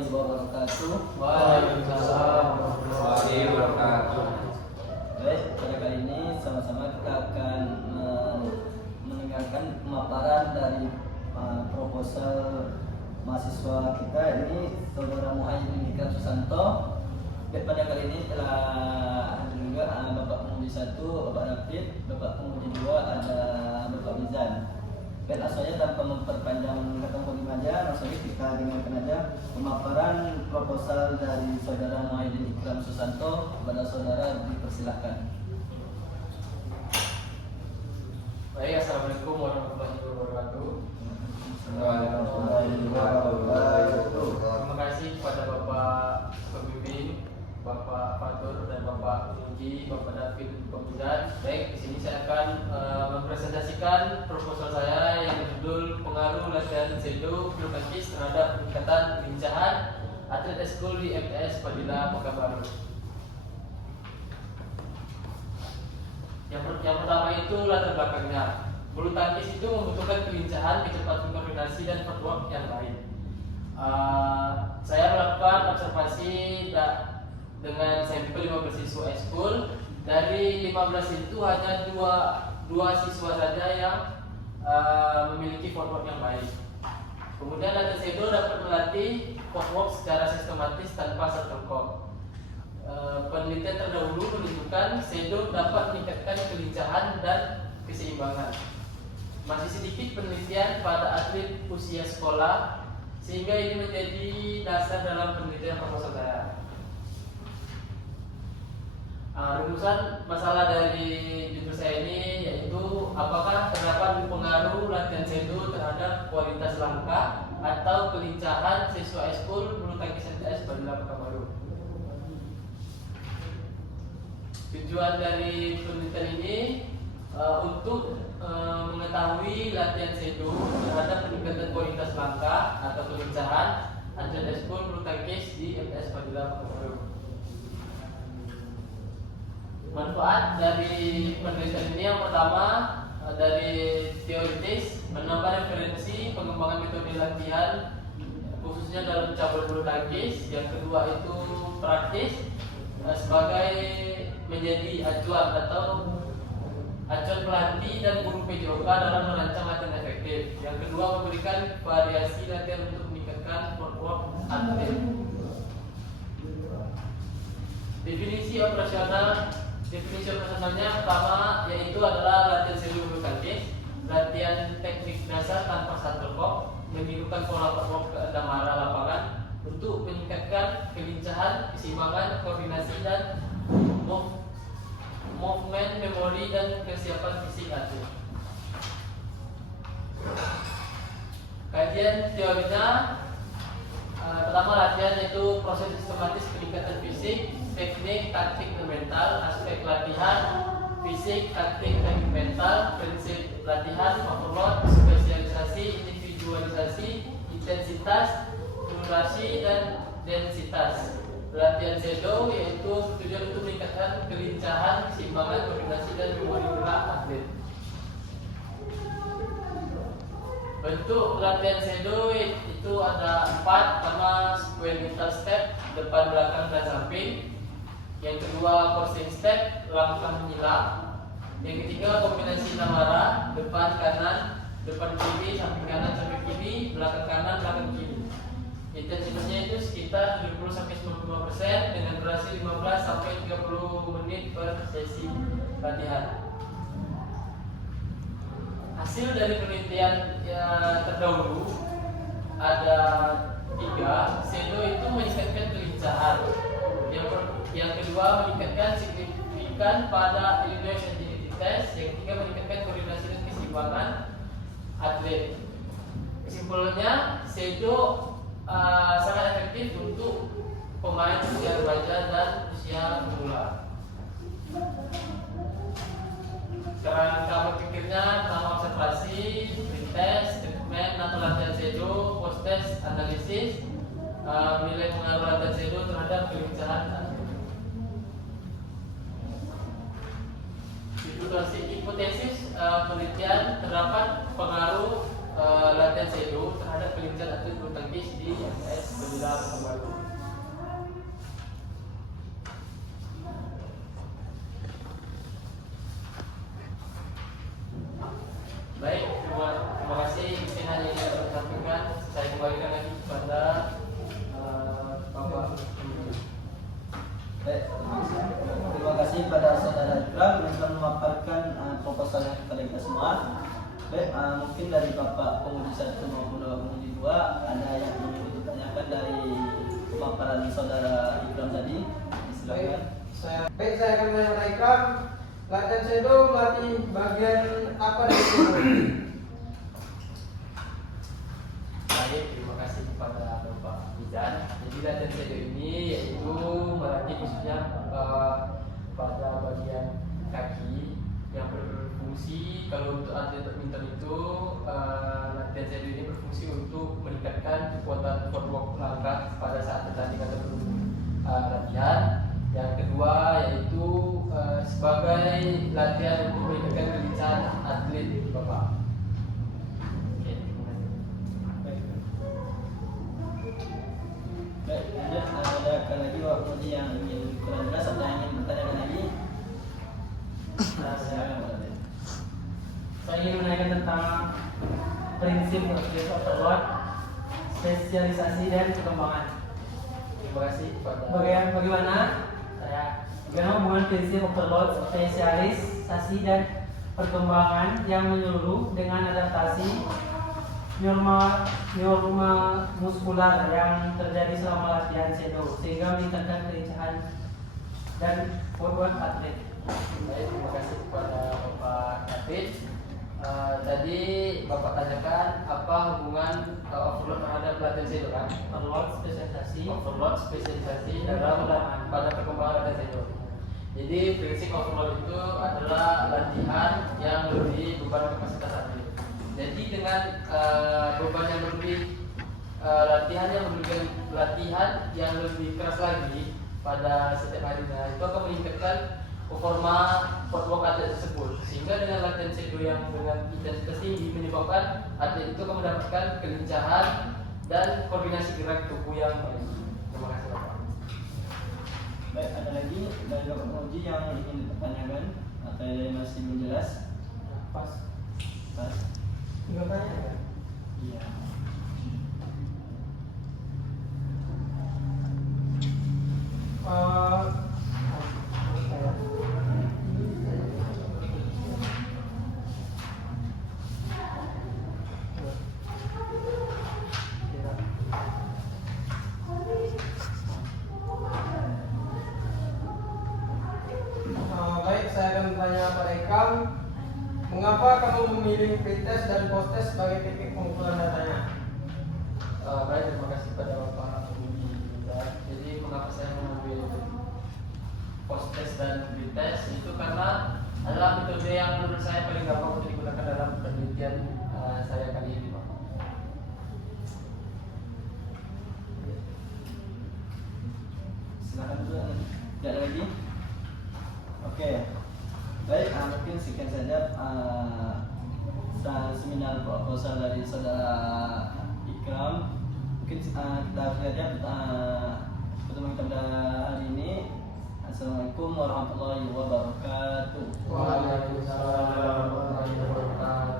warahmatullahi wabarakatuh. Waalaikumsalam warahmatullahi wabarakatuh. Baik, pada kali ini sama-sama kita akan mendengarkan pemaparan dari proposal mahasiswa kita ini, Saudara Muhaimin Ikram Susanto. Baik, pada kali ini telah hadir juga Bapak Penguji 1, Bapak Rafid, Bapak Penguji 2 ada Bapak Mizan. Baik, langsung saja tanpa memperpanjang kata pengujian, langsung saja kita dengarkan aja pemaparan proposal dari Saudara Muhaimin Ikram Susanto. Kepada saudara dipersilakan. Baik, assalamualaikum warahmatullahi wabarakatuh. Terima kasih kepada Bapak Pembimbing, Bapak Fatur dan Bapak Penguji, Bapak David Pembimbing. Baik, di sini saya akan mempresentasikan proposal saya yang berjudul pengaruh latihan Sendo bulu tangkis terhadap peningkatan kelincahan atlet eskul di MTS Fadilah Pekanbaru. Yang pertama itu latar belakangnya. Bulu tangkis itu membutuhkan kelincahan, kecepatan koordinasi dan footwork yang baik. Saya melakukan observasi dengan sampel 15 siswa eskul. Dari 15 itu hanya dua siswa saja yang memiliki footwork yang baik. Kemudian latihan Sendo dapat melatih footwork secara sistematis tanpa shuttlecock. Penelitian terdahulu menunjukkan Sendo dapat meningkatkan kelincahan dan keseimbangan. Masih sedikit penelitian pada atlet usia sekolah, sehingga ini menjadi dasar dalam penelitian proposal saya. Rumusan masalah dari judul saya ini yaitu apakah terdapat pengaruh latihan Sendo terhadap kualitas langkah atau kelincahan siswa eskul bulu tangkis MTS Fadilah Pekanbaru. Tujuan dari penelitian ini untuk mengetahui latihan Sendo terhadap peningkatan kualitas langkah atau kelincahan atlet eskul bulu tangkis di MTS Fadilah Pekanbaru. Manfaat dari penelitian ini yang pertama dari teoritis, menambah referensi pengembangan metode latihan khususnya dalam cabur bulu tangkis. Yang kedua itu praktis sebagai menjadi acuan pelatih dan guru PJOK dalam merancang latihan efektif. Yang kedua memberikan variasi latihan untuk meningkatkan footwork atlet. Definisi operasionalnya pertama yaitu adalah latihan Sendo bulu tangkis, latihan teknik dasar tanpa shuttlecock, menirukan pola footwork ke 6 arah lapangan untuk meningkatkan kelincahan, keseimbangan, koordinasi dan movement, memori dan kesiapan fisik atlet. Kajian teorinya pertama latihan yaitu proses sistematis peningkatan fisik, teknik, taktik, dan mental. Aspek latihan fisik, taktik, teknik, mental. Prinsip latihan, overload, spesialisasi, individualisasi, intensitas, durasi, dan densitas. Latihan Sendo yaitu bertujuan untuk meningkatkan kelincahan, keseimbangan, koordinasi, dan memori gerak atlet. Bentuk latihan Sendo itu ada 4. Pertama square mental step, depan, belakang, dan samping. Yang kedua crossing step, langkah menyilang. Yang ketiga kombinasi 6 arah, depan kanan, depan kiri, samping kanan, samping kiri, belakang kanan, belakang kiri. Intensitasnya itu sekitar 70-95% dengan durasi 15-30 menit per sesi latihan. Hasil dari penelitian terdahulu ada 3. Sendo itu meningkatkan kelincahan. Yang kedua meningkatkan signifikan pada Illinois Agility Test. Yang ketiga meningkatkan koordinasi dan keseimbangan atlet. Kesimpulannya, Sendo sangat efektif untuk pemain usia remaja dan usia pemula. Kerangka berpikirnya pertama observasi, pretest, treatment atau latihan Sendo, post test, analisis, menilai pengaruh latihan Sendo terhadap kelincahan atlet. Hipotesis penelitian terdapat pengaruh latihan Sendo terhadap kelincahan atlet bulu tangkis di MTS apabila perlu. Baik, terima kasih. Mungkin hanya ini yang saya sampaikan. Saya kembalikan lagi kepada Bapak. Baik, terima kasih pada saudara Ikram yang telah memaparkan proposal yang kepada kita semua. Baik, mungkin dari Bapak penguji 1 maupun Bapak penguji 2 ada yang ingin ditanyakan dari pemaparan saudara Ikram tadi. Silakan. Baik, saya akan menanya pada Ikram. Latihan shadow melatih bagian apa dari shadow? Baik, terima kasih kepada Bapak Izan. Jadi latihan shadow ini yaitu melatih khususnya pada bagian kaki yang berfungsi. Kalau untuk atlet badminton itu latihan shadow ini berfungsi untuk meningkatkan kekuatan footwork langkah pada saat pertandingan atau latihan. Yang kedua yaitu sebagai latihan untuk meningkatkan kelincahan atlet Bapak. Oke, terima kasih. Baik, ada lagi Bapak penguji yang ingin kurang jelas atau yang ingin bertanya lagi? Silakan Pak Adit. Saya ingin menanyakan tentang prinsip proses overload, spesialisasi dan perkembangan. Terima kasih kepada Bagaimana hubungan prinsip overload, spesialisasi dan perkembangan yang menyeluruh dengan adaptasi muskular yang terjadi selama latihan shadow sehingga meningkatkan kelincahan dan footwork atlet. Baik, terima kasih kepada Bapak David. Tadi Bapak tanyakan apa hubungan overload terhadap latihan shadow kan? Overload spesialisasi dalam pada perkembangan latihan shadow. Jadi prinsip overload itu adalah latihan yang lebih beban kapasitas atlet. Jadi dengan beban yang lebih latihan yang lebih keras lagi pada setiap harinya itu akan meningkatkan performa footwork atlet tersebut, sehingga dengan latihan shadow yang dengan intensitas tinggi menyebabkan atlet itu akan mendapatkan kelincahan dan koordinasi gerak tubuh yang baik. Terima kasih Bapak. Baik, ada lagi dari Bapak penguji yang ingin dipertanyakan atau yang masih belum jelas? Pas. Tinggal tanya kan? Iya. Baik, saya akan bertanya pada Ikram. Mengapa kamu memilih pretest dan post-test sebagai teknik pengumpulan datanya? Baik, terima kasih pada Bapak penguji. Jadi mengapa saya mengambil post test dan pretest itu karena adalah metode yang menurut saya paling gampang untuk digunakan dalam penelitian saya kali ini, Pak. Silakan dulu. Ada lagi? Oke. Baik, mungkin sekian saja seminar proposal dari saudara Ikram. Mungkin kita lihat pertemuan kita pada hari ini. Assalamualaikum warahmatullahi wabarakatuh. Waalaikumsalam warahmatullahi wabarakatuh.